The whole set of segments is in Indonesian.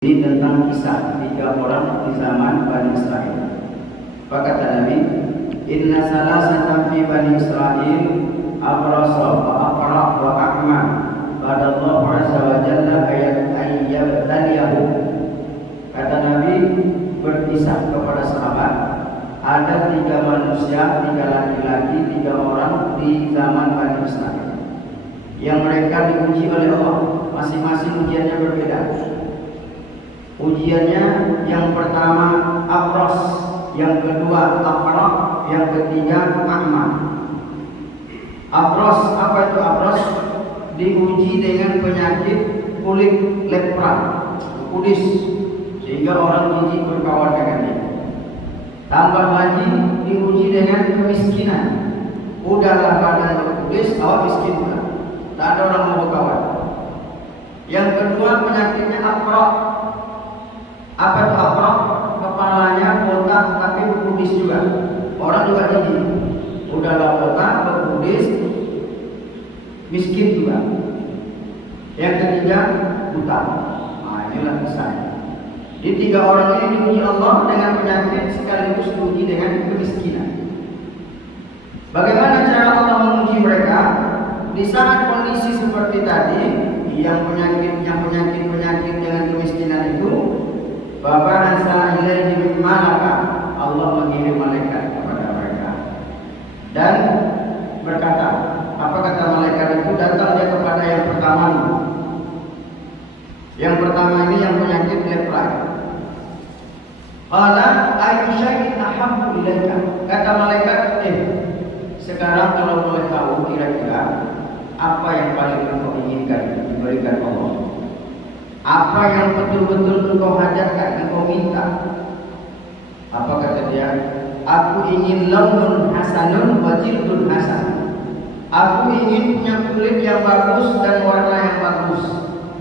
Ini tentang kisah 3 orang di zaman Bani Israel. Kata Nabi, Inna salasatan fi Bani Israel abrasa wa aqra wa a'ma pada Allah Azza wa Jalla ayyabtaliyahu. Kata Nabi berkisah kepada sahabat, ada 3 manusia, 3 laki-laki, 3 orang di zaman Bani Israel yang mereka diuji oleh Allah. Masing-masing ujiannya berbeda. Ujiannya yang pertama abros, yang kedua aqra, yang ketiga a'ma. Abros, apa itu abros? Diuji dengan penyakit kulit lepra, kudis, sehingga orang jijik berkawan dengannya. Tambah lagi diuji dengan kemiskinan. Udahlah badan kudis, awak miskin pula, tak ada orang mau berkawan. Yang kedua penyakitnya aqra. Apa itu aqra? Kepalanya botak tapi berkudis juga. Orang juga jijik. Udahlah botak, berkudis, miskin juga. Yang ketiga buta. Nah, inilah kisahnya. Di 3 orang ini diuji Allah dengan penyakit sekaligus diuji dengan kemiskinan. Bagaimana cara Allah menguji mereka? Di saat kondisi seperti tadi, yang penyakit dengan kemiskinan itu, Bapak nasa ilaihi min malaka, Allah mengirim malaikat kepada mereka dan berkata, apa kata malaikat itu? Datang dia kepada yang pertama. Yang pertama ini yang penyakit lepra. Qala ayyu syai'in ahabbu ilaika. Kata malaikat, sekarang kalau boleh tahu kira-kira apa yang paling engkau inginkan diberikan Allah? Apa yang betul-betul engkau hajatkan, engkau minta? Apa kata dia? Aku ingin launun hasanun wa jildun hasan. Aku ingin punya kulit yang bagus dan warna yang bagus.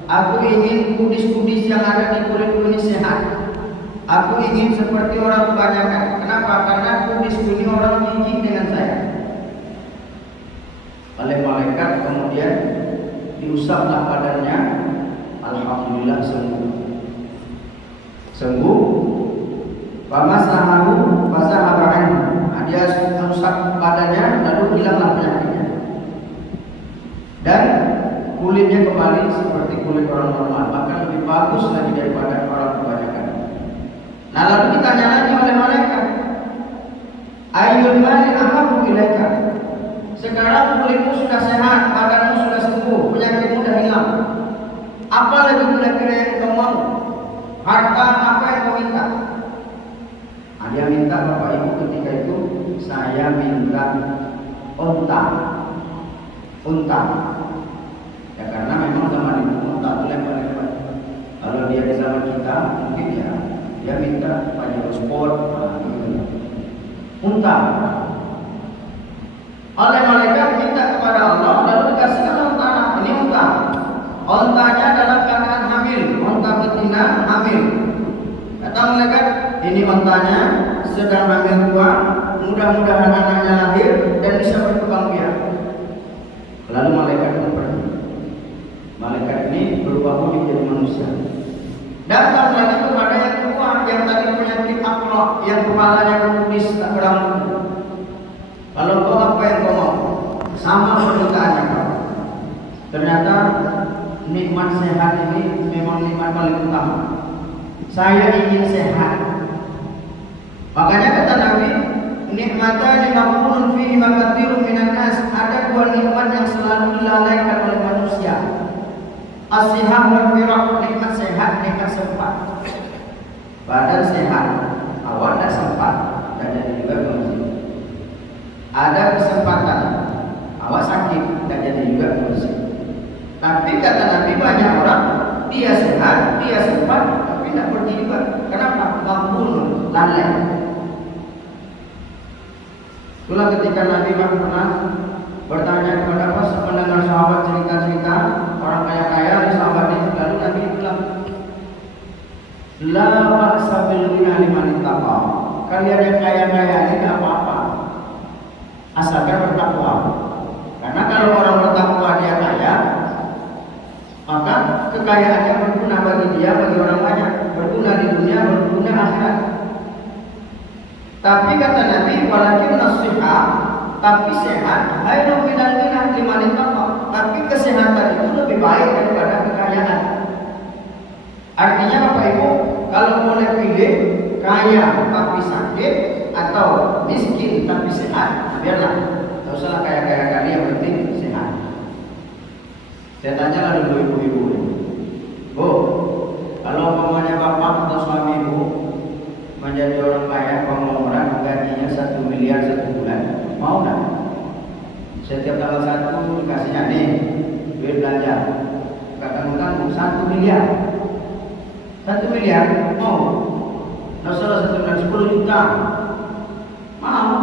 Aku ingin kudis-kudis yang ada di kulitku ini sehat. Aku ingin seperti orang kebanyakan. Kenapa? Karena kudis ini orang jijik dengan saya. Oleh malaikat kemudian diusaplah badannya. Alhamdulillah sembuh. Famasahahu fasahabahan. Dia usap badannya lalu hilanglah penyakitnya. Dan kulitnya kembali seperti kulit orang normal, bahkan lebih bagus lagi daripada orang kebanyakan. Nah, lalu ditanya lagi oleh malaikat, ayyul mali ahabbu ilaika. Sekarang kulitmu sudah sehat, badanmu sudah sembuh, penyakitmu sudah hilang. Apa lagi kira-kira yang kau mau? Harta apa yang kau minta? Dia minta, Bapak Ibu, ketika itu saya minta unta. Ya karena memang zaman itu unta itu lebar-lebar. Kalau dia di zaman kita mungkin ya dia minta Pajero Sport, unta. Oleh malaikat minta kepada Allah, lalu dikasihkan unta. Ini unta. Untanya dalam keadaan hamil, unta betina hamil. Kata malaikat, ini untanya sedang hamil tua, mudah-mudahan anaknya lahir dan bisa berkembang biak. Lalu malaikat itu pergi. Malaikat ini berubah wujud jadi manusia. Datang lagi kepada yang tua, yang tadi penyakit aqra, yang kepalanya berkudis tak berambut. Kalau kau apa yang kau mau? Sama permintaannya kau. Ternyata nikmat sehat ini memang nikmat paling utama. Saya ingin sehat. Makanya kata Nabi, nikmatani maqbulun fihi makatsirun minan nas. Ada 2 nikmat yang selalu dilalaikan oleh manusia. As-sihah wal firaq, nikmat sehat, nikmat sempat. Badan sehat, awak tak sempat dan jadi juga musik. Ada kesempatan, awak sakit dan jadi juga musik. Tapi kata Nabi, banyak orang dia sehat, dia sempat, tapi tidak pergi juga. Kenapa? Maqbul, lalai. Itulah ketika Nabi pernah bertanya kepada pendengar sahabat cerita-cerita orang kaya-kaya di sahabat itu, lalu Nabi bilang, la ba'sa bil ghina liman ittaqa. Kalian yang kaya-kaya ini tidak apa-apa, asalkan bertakwa. Karena kalau orang bertakwa dia kaya, maka kekayaannya berguna bagi dia, bagi orang banyak, berguna di dunia, berguna akhirat. Tapi kata Nabi, walakin nasihat, tapi sehat, hayrun minal ghina liman ittaqa. Tapi kesehatan itu lebih baik daripada kekayaan. Artinya Bapak Ibu, kalau boleh pilih kaya tapi sakit atau miskin tapi sehat, biarlah. Tak usahlah kaya-kaya kali, yang penting sehat. Saya tanya lalu ibu-ibu, Bu, kalau umpamanya bapak atau suami ibu menjadi orang kaya konglomerat, gajinya 1 miliar 1 bulan, mau nggak? Setiap tanggal 1 dikasihnya nih duit belanja, katakan 1 miliar, 1 miliar mau? Nah, salah 1 miliar 10 juta, mau?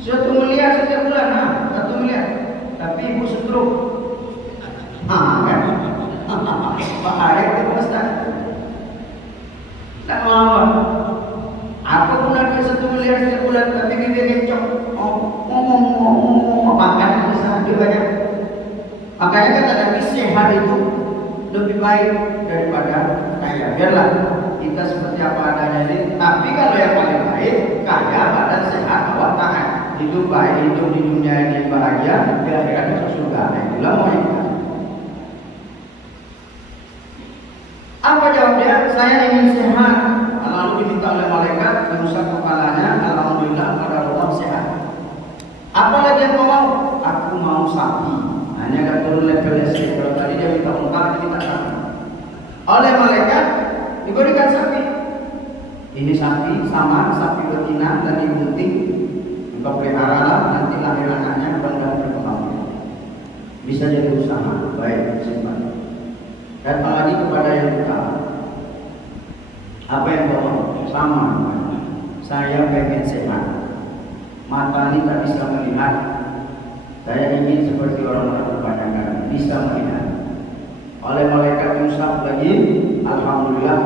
1 miliar setiap bulan, 1 miliar, tapi ibu setruk. Kan? Pak Arif itu Ustaz. Tak mau. Aku pun ada 1 miliar setiap bulan, tapi bibir kencok. Ngomong makan bisa dia banyak. Makanya kata Nabi, sehat itu lebih baik daripada kaya. Biarlah kita seperti apa adanya ini. Tapi kalau yang paling baik, kaya badan sehat, awak tahan. Hidup baik, hidup di dunia ini bahagia, di akhirat masuk surga. Itulah mau yang apa jawabnya? Saya ingin sehat. Lalu diminta oleh malaikat, diusap kepalanya. Alhamdulillah pada Allah sehat. Apa lagi yang kau mau? Aku mau sapi. Hanya agak turun levelnya sih. Kalau tadi dia minta unta, kita sapi. Oleh malaikat diberikan sapi. Ini sapi sama sapi betina dan dibunting. Engkau pelihara, nanti lahir anaknya dan berkembang. Bisa jadi usaha. Baik, simpan. Datang lagi kepada yang utama. Apa yang kau mau? Sama. Saya pengen sehat. Mata ini tak bisa melihat. Saya ingin seperti orang-orang kebanyakan bisa melihat. Oleh malaikat diusap lagi, alhamdulillah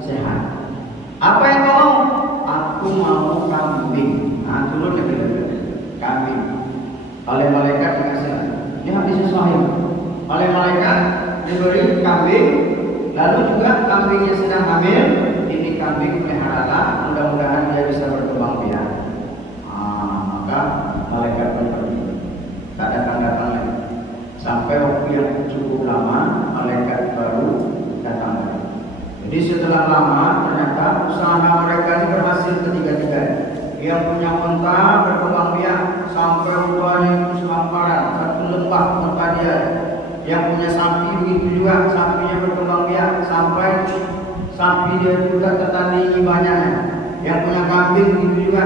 sehat. Apa yang kau mau? Aku mau kambing. Nah, turun lebih kambing. Oleh malaikat dikasih. Ini hadis sahih. Oleh malaikat diberi kambing, lalu juga kambingnya sedang hamil. Ini kambing peliharalah, mudah-mudahan dia bisa berkembang biak. Maka malaikat pun pergi, tak datang-datang lagi. Sampai waktu yang cukup lama, malaikat baru datang lagi. Jadi setelah lama, ternyata usaha mereka ini berhasil ketiga-tiga. Yang punya unta berkembang biak sampai untanya itu sehamparan, satu lembah unta dia. Yang punya sapi begitu juga, sapinya berkembang biak sampai sapi dia juga tertandingi banyaknya. Yang punya kambing begitu juga,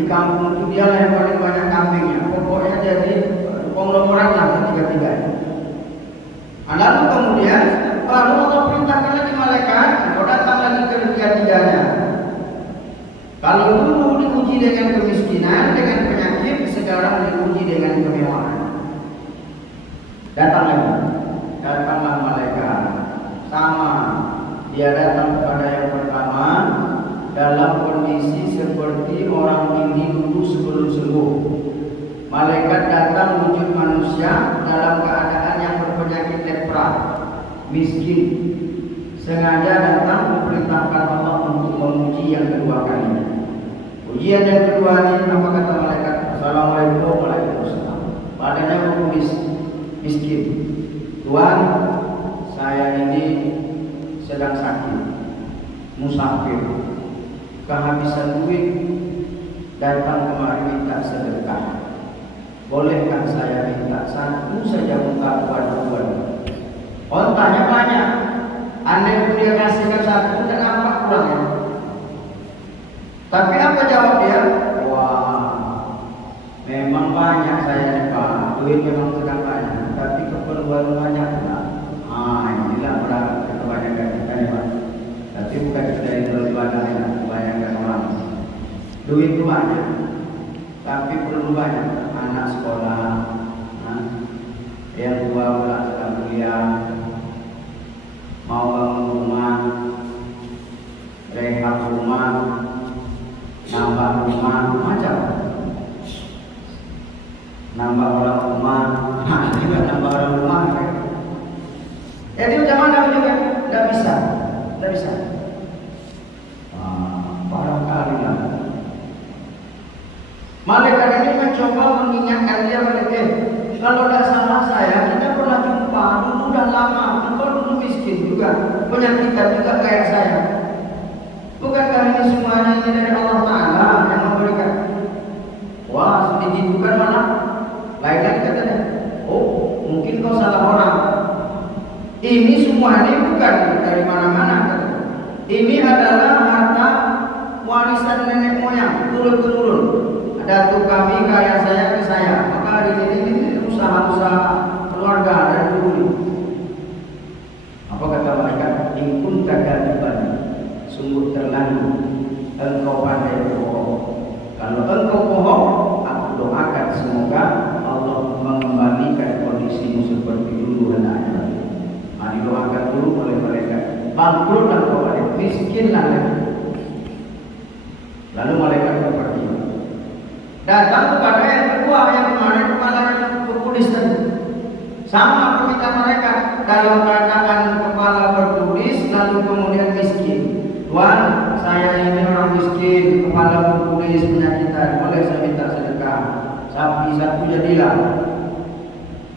di kampung itu dialah yang paling banyak kambingnya. Pokoknya jadi konglomerat lah ketiga-tiga. Lalu kemudian baru Allah perintahkan lagi malaikat, kau datang lagi ke ketiga-tiganya. Kalau dulu diuji dengan kemiskinan, dengan penyakit, sekarang diuji dengan kemewahan. Datanglah malaikat. Sama, dia datang kepada yang pertama dalam kondisi seperti orang ini dulu sebelum sembuh. Malaikat datang wujud manusia dalam keadaan yang berpenyakit lepra, miskin. Sengaja datang diperintahkan Allah untuk menguji yang kedua kalinya. Ujian yang kedua ini apa kata malaikat? Assalamualaikum warahmatullahi wabarakatuh. Badannya berkumis, miskin. Tuhan, saya ini sedang sakit, musafir, kehabisan duit, datang kemari minta sedekah. Bolehkah saya minta satu saja unta buat? Ontanya banyak. Andai pun dia kasihkan satu, tak nampak kurangnya. Tapi apa jawab dia? Wah, memang banyak saya ni Pak, duit memang sedang banyak, tapi keperluan banyak pula. Inilah kebanyakan kita ni Pak. Tapi bukan kita yang berlebihan, kebanyakan orang. Duit itu banyak, tapi perlu banyak. Anak sekolah, yang tua pula sedang kuliah, mau bangun rumah, rehab rumah, nambah rumah, macam nambah orang rumah, juga nambah orang rumah. bisa, tidak bisa. Barangkali lah. Malaikat ini mencoba mengingatkan dia balik, kalau tidak salah saya, kita pernah jumpa dulu dan lama. Engkau dulu miskin juga, penyakitan juga kayak saya. Bukankah ini semuanya ini dari Allah Ta'ala yang memberikan? Wah, sedikit bukan malah lain-lain katanya. Oh, mungkin kau salah orang. Ini semua ini bukan dari mana-mana katanya. Ini adalah harta warisan nenek moyang turun-temurun. Datuk kami kaya saya ke saya. Maka ini usaha-usaha keluarga dan dulu. Apa kata mereka? Ingkun kagadiban, sungguh terlalu engkau pandai bohong. Kalau engkau bohong, aku doakan semoga Allah mengembalikan kondisimu seperti dulu hendaknya. Didoakan dulu oleh mereka. Bangkrutlah kau balik, miskinlah lagi. Lalu malaikat pergi. Datang kepada yang kedua, yang kemarin kepala bertulis tadi. Sama permintaan mereka dalam keadaan kepala bertulis lalu kemudian miskin. Tuhan, saya ini orang miskin, kepala bertulis, penyakitan, boleh saya minta sedekah? Sapi satu jadilah.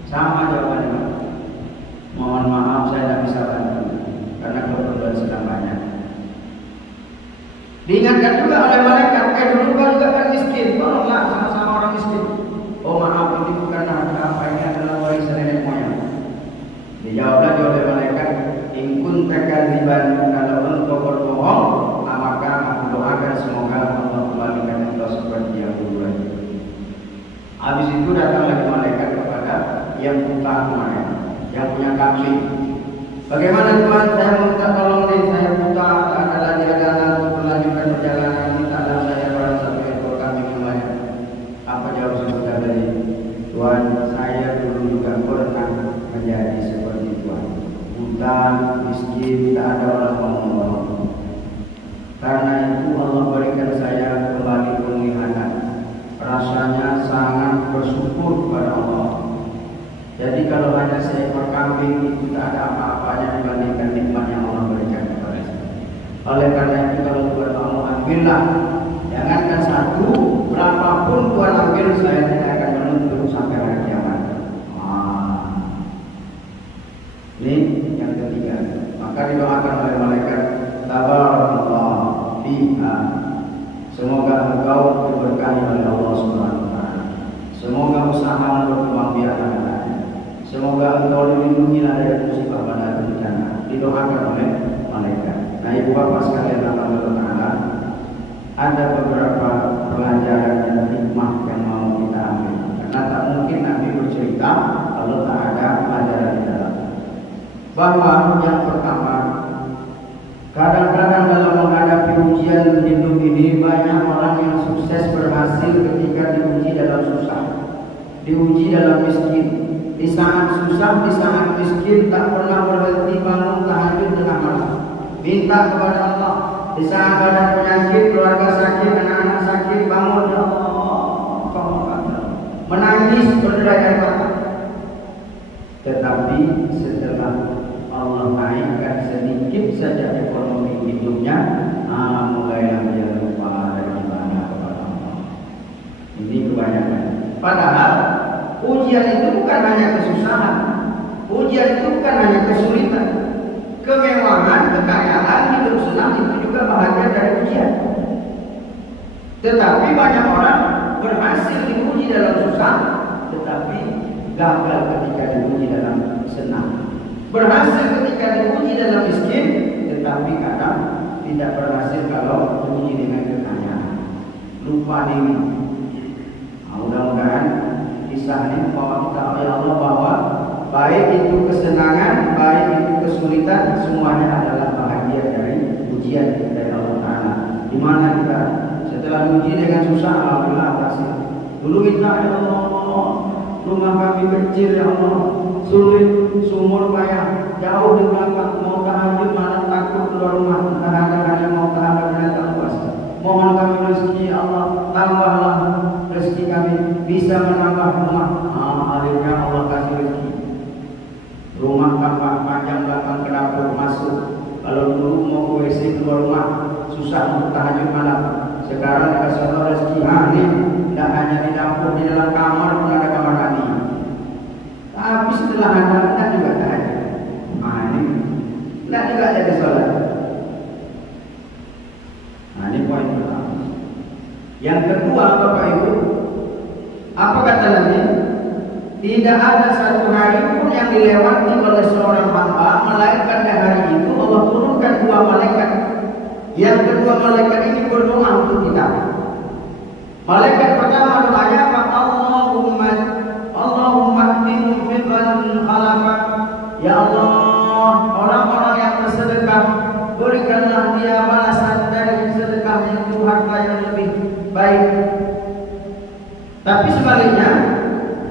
Sama jawabannya. Mohon maaf saya tidak bisa bantu karena keperluan sedang banyak. Diingatkan juga oleh malaikat, dulu kau juga kan miskin, tolonglah sama-sama orang miskin. Oh maaf, ini bukan harta apa, ini adalah warisan nenek moyang. Dijawablah oleh malaikat, ingkun takdziban, kalau engkau berbohong, maka aku doakan semoga Allah kembalikan engkau seperti yang dulu lagi. Habis itu datang lagi malaikat kepada yang buta kemarin, yang punya kambing. Bagaimana Tuhan, saya minta tolong nih, saya buta, tak ada lagi dagangan untuk melanjutkan perjalanan, mintalah saya pada satu ekor kambing yang banyak. Apa jawab si buta tadi? Tuhan, saya dulu juga pernah menjadi seperti Tuhan, buta, miskin, tak ada orang mau menolong. Karena itu Allah berikan saya kembali penglihatan. Rasanya sangat bersyukur kepada Allah. Jadi kalau hanya seekor kambing itu tak ada apa-apanya dibandingkan nikmat yang Allah berikan kepada saya. Oleh karena itu kalau Tuhan mau ambillah, jangankan satu, berapapun Tuhan ambil, saya tidak akan menuntut sampai hari kiamat. Ini yang ketiga. Maka didoakan oleh malaikat, tabarakallah fiha. Semoga engkau diberkahi oleh Allah Subhanahu wa taala. Semoga usaha berkembang biak. Semoga engkau dilindungi dari musibah pada bencana. Didoakan oleh malaikat. Nah, ibu bapak sekalian dalam Allah Ta'ala, ada beberapa pelajaran dan hikmah yang mau kita ambil. Karena tak mungkin Nabi bercerita kalau tak ada pelajaran di dalam. Bahwa yang pertama, kadang-kadang dalam menghadapi ujian hidup ini banyak orang yang sukses berhasil ketika diuji dalam susah, diuji dalam miskin. Di saat susah, di saat miskin, tak pernah berhenti bangun tahajud tengah malam, minta kepada Allah. Di saat ada penyakit, keluarga sakit, anak-anak sakit, bangun ya Allah, menangis berderai air mata. Tetapi setelah Allah naikkan sedikit saja ekonomi hidupnya, mulailah dia lupa dan ibadah kepada Allah. Ini kebanyakan. Padahal ujian itu bukan hanya kesusahan, ujian itu bukan hanya kesulitan. Kemewahan, kekayaan, hidup senang itu juga bahagian dari ujian. Tetapi banyak orang berhasil diuji dalam susah, tetapi gagal ketika diuji dalam senang. Berhasil ketika diuji dalam miskin, tetapi kadang tidak berhasil kalau diuji dengan kekayaan. Lupa diri. Mudah-mudahan kisah ini membawa kita oleh Allah bahwa baik itu kesenangan, baik itu kesulitan, semuanya adalah bahagian dari ujian dari Allah Ta'ala. Di mana kita setelah diuji dengan susah, alhamdulillah berhasil. Dulu minta ya Allah, rumah kami kecil ya Allah, sulit, sumur payah, jauh di belakang, mau tahajud malah takut keluar rumah, kadang-kadang mau tahajud binatang buas. Mohon kami rezeki ya Allah, tambahlah rezeki kami, bisa menambah rumah. Akhirnya Allah kasih rezeki. Rumah tambah panjang belakang ke dapur masuk, Kalau dulu mau ke WC keluar rumah susah untuk tahajud malam. Sekarang dikasih Allah rezeki. Ini tidak hanya di dapur, di dalam kamar pun ada kamar mandi. Tapi setelah ada tidak juga tahajud. Ini tidak juga jadi sholat. Ini poin pertama. Yang kedua, Bapak Ibu, apa kata Nabi? Tidak ada satu hari pun yang dilewati oleh seorang hamba melainkan hari itu Allah turunkan dua malaikat. Yang kedua malaikat ini berdoa untuk kita. Malaikat pertama doanya apa? Allahumma hdihim fiqhan khalafa. Ya Allah, orang-orang yang bersedekah, berikanlah dia balasan dari sedekahnya itu harta yang lebih baik. Tapi sebaliknya,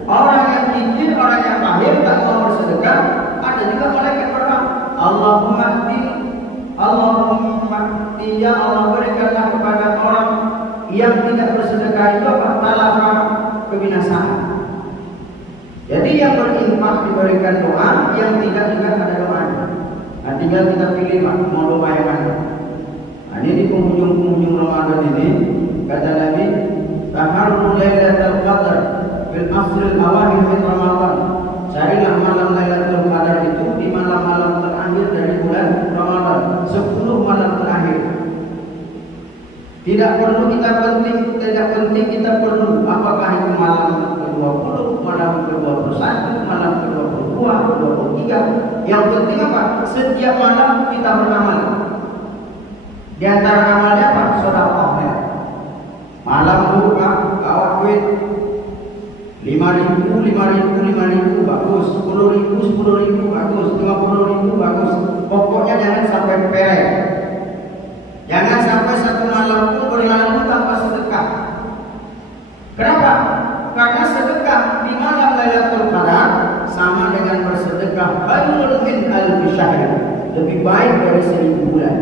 orang yang kikir, orang yang pahir, tak mau bersedekah, ada juga malaikat berdoa, Allahumma hdi, ya Allah berikanlah kepada orang yang tidak bersedekah itu apa? Talafa, kebinasaan. Jadi yang berinfak diberikan doa, yang tidak juga ada doanya. Nah, tinggal kita pilih Pak, mau doa yang mana. Nah, ini di penghujung-penghujung Ramadan ini, kata Nabi, taharru lailatul qadar bil asril awakhir min Ramadan. Carilah malam Lailatul Qadar itu di malam-malam terakhir dari bulan Ramadan, 10 malam terakhir. Tidak perlu kita perlu apakah itu malam ke-20, malam ke-21, malam ke-22, ke-23. Yang penting apa? Setiap malam kita beramal. Di antara amalnya apa? Sedekah. Malam buka, bawa duit 5.000 bagus, 10.000 bagus, 50.000 bagus. Pokoknya jangan sampai perek. Jangan sampai satu malam pun berlalu tanpa sedekah. Kenapa? Karena sedekah di malam Lailatul Qadar sama dengan bersedekah khairun min alfi syahr, lebih baik dari 1000 bulan.